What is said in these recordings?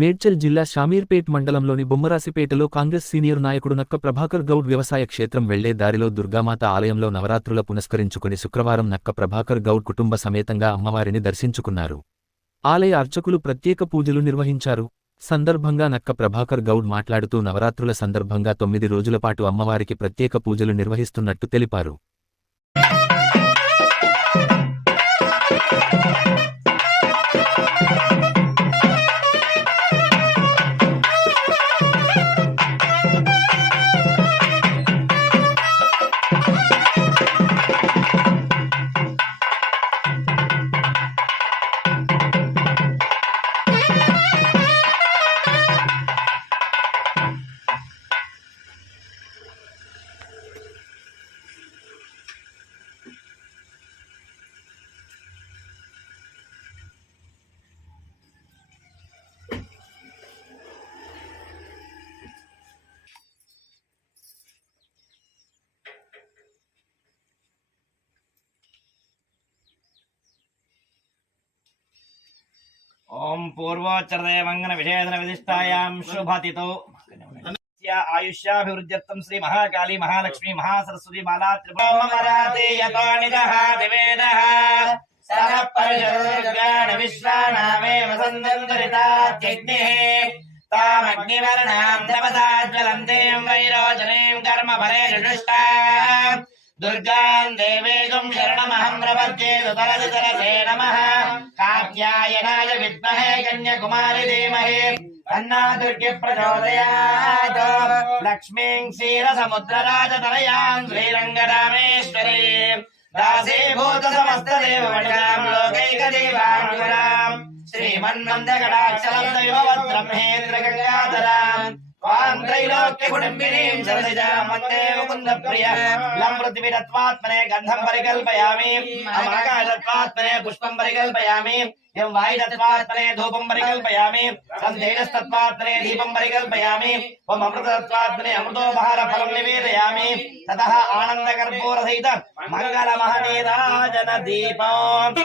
మేడ్చల్ జిల్లా షామీర్పేట్ మండలంలోని బొమ్మరాసిపేటలో కాంగ్రెస్ సీనియర్ నాయకుడు నక్క ప్రభాకర్ గౌడ్ వ్యవసాయ క్షేత్రం వెళ్లే దారిలో దుర్గామాత ఆలయంలో నవరాత్రుల పునస్కరించుకుని శుక్రవారం నక్క ప్రభాకర్ గౌడ్ కుటుంబ సమేతంగా అమ్మవారిని దర్శించుకున్నారు. ఆలయ అర్చకులు ప్రత్యేక పూజలు నిర్వహించారు. సందర్భంగా నక్క ప్రభాకర్ గౌడ్ మాట్లాడుతూ నవరాత్రుల సందర్భంగా 9 రోజుల పాటు అమ్మవారికి ప్రత్యేక పూజలు నిర్వహిస్తున్నట్టు తెలిపారు. ओम पूर्वोच्चरदेवंगन विषेदन विदिष्टायां शुभतितो आयुष्याभिवृद्ध्यर्थं श्री महाकाली महालक्ष्मी महासरस्वती माला त्रिपुरामराते यतो निजः विवेदः सरः परिशुद्ध्यान विश्वानामे वसन्तन्दरितात्यग्निः तामग्निवर्णां तपसाज्वलन्तीं वैरोचनीं कर्मफले जुष्टा दुर्गां देवीगुं शरणमहं प्रपद्ये सुतरदितरसे नमः कात्यायनाय विद्महे कन्याकुमारी धीमहि तन्नो दुर्गे प्रचोदयात् लक्ष्मीं क्षीरसमुद्रराजतनयां श्रीरङ्गरामेश्वरीं दासीभूत समस्तदेवमणिकां लोकैकदेवाङ्गुरां श्रीमन्नन्दकटाक्षलब्धविभवद्ब्रह्मेन्द्रगङ्गाधरां वां त्रैलोक्यकुटुम्बिनीं शरदिजां वन्दे मुकुन्दप्रिया लं पृथिवीरत्वात्मने गन्धं परिकल्पयामि अमाकाशत्वात्मने पुष्पं परिकल्पयामि यं वायुतत्वात्मने धूपं परिकल्पयामि तं तेजस्तत्वात्मने दीपं परिकल्पयामि ओम अमृतत्वात्मने अमृतोपहारफलं निवेदयामि ततः आनन्दकर्पूरसहित मङ्गलमहनीराजनदीपम्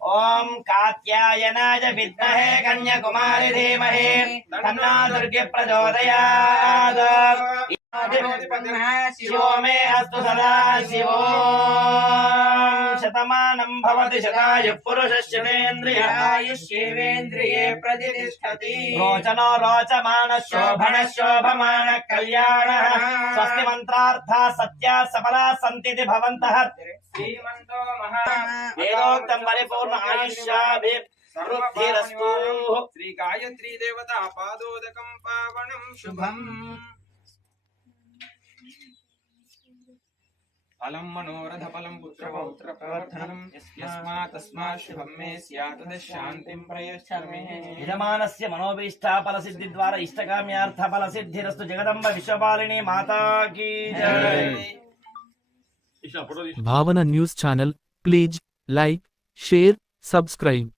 ओम कात्यायनाय विद्महे कन्याकुमारी धीमहि तन्नो दुर्गे प्रचोदयात् शिवो मे अस्तु सदा शिवो शतमानं भवति शतायुः पुरुषस्येन्द्रिये प्रतिष्ठति रोचनो रोचमानः शोभनः शोभमानः कल्याणः स्वस्ति मंत्रार्थः सत्या सफला सन्ति भवन्तः श्रीमन्तो महा वेदोक्तं परिपूर्ण आयुष्याभिवृद्धिरस्तु श्री गायत्री देवता पादोदकं पावनं शुभम् फलं मनोरथ फलं पुत्रपौत्र प्रवर्धनं यस्मात् तस्मात् शुभं मे स्यात् शान्तिं प्रयच्छामि यजमानस्य मनोभीष्टा फलसिद्धिद्वारा इष्टकाम्यार्थ फलसिद्धिरस्तु जगदम्ब विश्वपालिनी माता की जय। భావన news channel please like share subscribe.